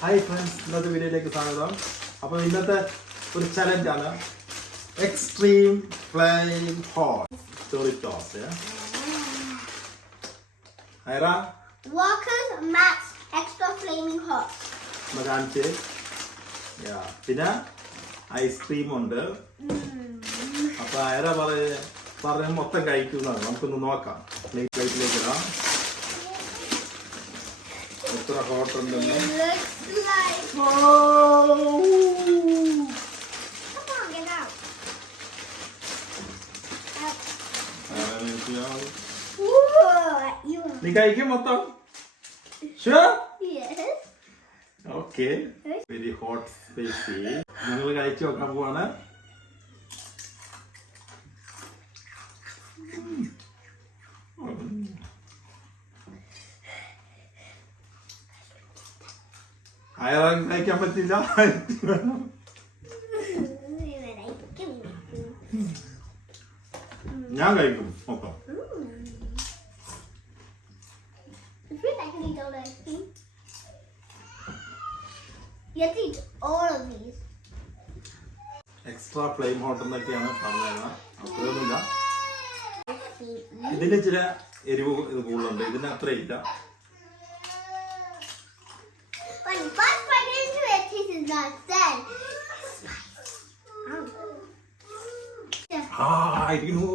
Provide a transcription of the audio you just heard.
Hi friends, ഇന്നത്തെ വീഡിയോയിലേക്ക് സ്വാഗതം. അപ്പോൾ ഇന്നത്തെ ഒരു ചലഞ്ചാണ് എക്സ്ട്രീം ഫ്ലെയിം ഹോട്ട് ചോറിറ്റോസ്. ഐറ Walker's Max Extra Flaming Hot. കാണിച്ച്. പിന്നെ ഐസ്ക്രീം ഉണ്ട്. അപ്പോൾ ഐറ പറഞ്ഞ മൊത്തം കഴിക്കുന്നതാണ്. നമുക്കൊന്ന് നോക്കാം. പ്ലേറ്റിലേക്ക് ഇടാം. എത്ര ഹോട്ട് ഉണ്ടെന്ന്. Come on, get out. You. നീ കഴിക്കും മൊത്തം? Sure? Yes. Okay. Very hot spicy. ഞങ്ങൾ കഴിച്ചു നോക്കാൻ പോവാണ്. അയാൾ കഴിക്കാൻ പറ്റില്ല. ഞാൻ കഴിക്കും മൊത്തം. I feel like I can eat all the ice cream. You have to eat all of these. Extra flame hot എന്നൊക്കെയാണ് പറഞ്ഞത്. അത്രയൊന്നുമില്ല. ഇതിന് ചില എരിവ് ഇത് കൂടുതലുണ്ട്. ഇതിന് അത്ര ഇല്ല. When you first bite into it, it tastes not sad. ഇരിക്കുന്നു.